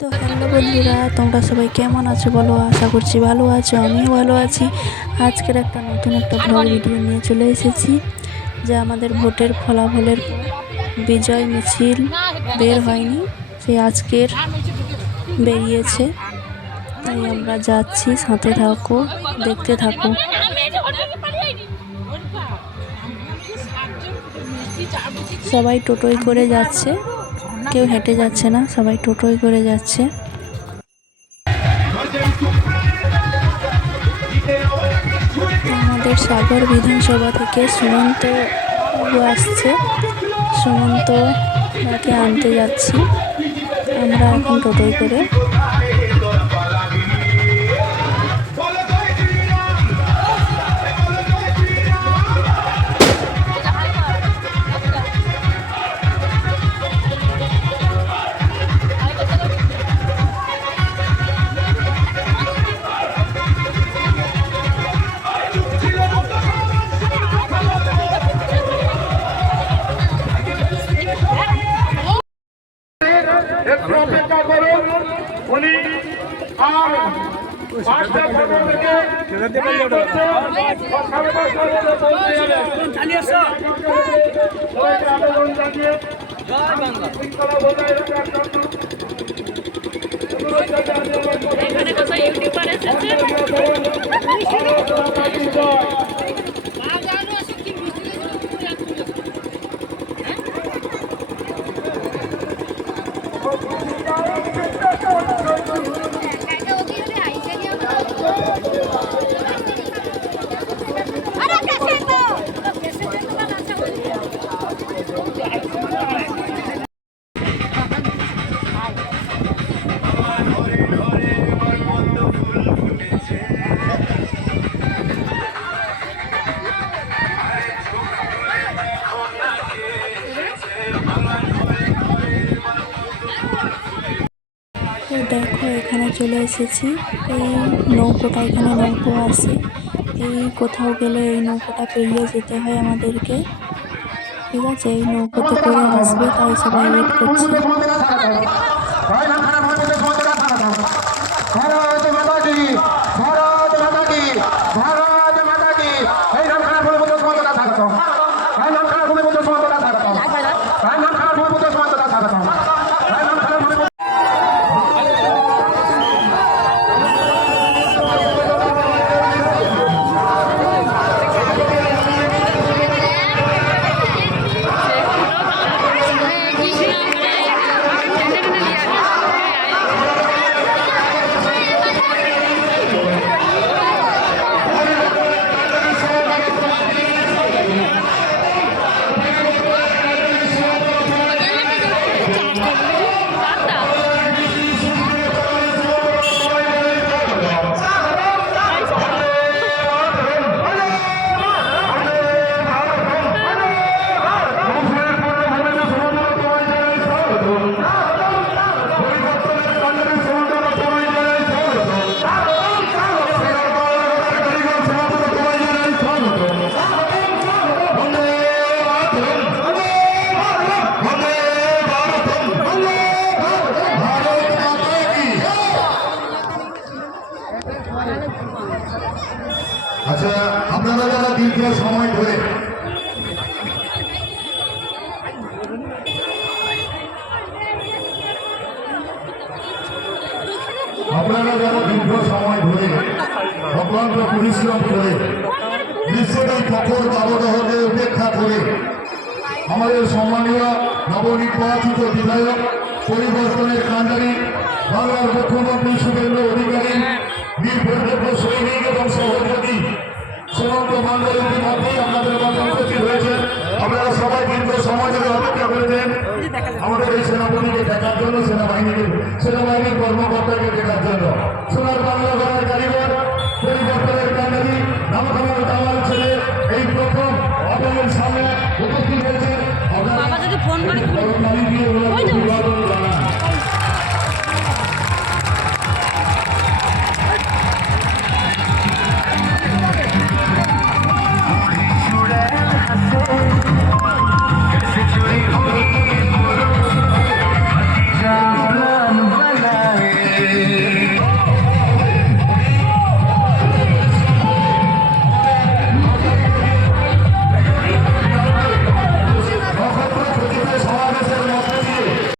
তো হ্যালো বন্ধুরা, তোমরা সবাই কেমন আছো বলো? আশা করছি ভালো আছো, আমিও ভালো আছি। আজকের নতুন একটা ব্লগ ভিডিও নিয়ে চলে এসেছি। যে আমাদের ভোটের ফলাফলের পর বিজয় মিছিল বের হয়নি, সে আজকের বেরিয়েছে। তাই আমরা যাচ্ছি, সাথে থাকো, দেখতে থাকো। সবাই টোটোয় করে যাচ্ছে, কেউ হেঁটে যাচ্ছে না, সবাই টোটোয় করে যাচ্ছে। আমাদের সাগর বিধানসভা থেকে সুমন্ত আসছে, সুমন্ত তাকে আনতে যাচ্ছি আমরা এখন টোটোয় করে। অপেক্ষা করুন, উনি আর 5টা থেকে আবেদন জানিয়ে শৃঙ্খলা বজায় রাখার জন্য তো দেখো, এখানে চলে এসেছি। এই নৌকোটা, এখানে নৌকো আছে। এই কোথাও গেলে এই নৌকোটা পেরিয়ে যেতে হয় আমাদেরকে, ঠিক আছে? এই নৌকোতে করে আসবে, তাই সবাই ওয়েট করছে। আচ্ছা, আপনারা যারা দীর্ঘ সময় ধরে অক্লান্ত পরিশ্রম করে গ্রীষ্মের কঠোর দাবদাহকে উপেক্ষা করে আমাদের সম্মানীয় নবনির্বাচিত বিধায়ক, পরিবর্তনের কাণ্ডারী, বাংলার মুখ্যমন্ত্রী শুভেন্দু অধিকারী, নির্ভরযোগ্য সৈনিক এবং সহযোগী সুমন্ত মণ্ডল ইতিমধ্যেই আপনাদের মাঝে উপস্থিত হয়েছে। আপনারা সবাই দীর্ঘ সময় ধরে অপেক্ষা করেছেন আমাদের এই সেনাবাহিনীকে দেখার জন্য, সেনাবাহিনীর কর্মকর্তাকে দেখার জন্য। সোনার বাংলা গড়ার কারিগর, পরিবর্তনের কাণ্ডারী, নামখানার দালাল ছেলে এই প্রথম আপনাদের সামনে উপস্থিত হয়েছে। আপনারা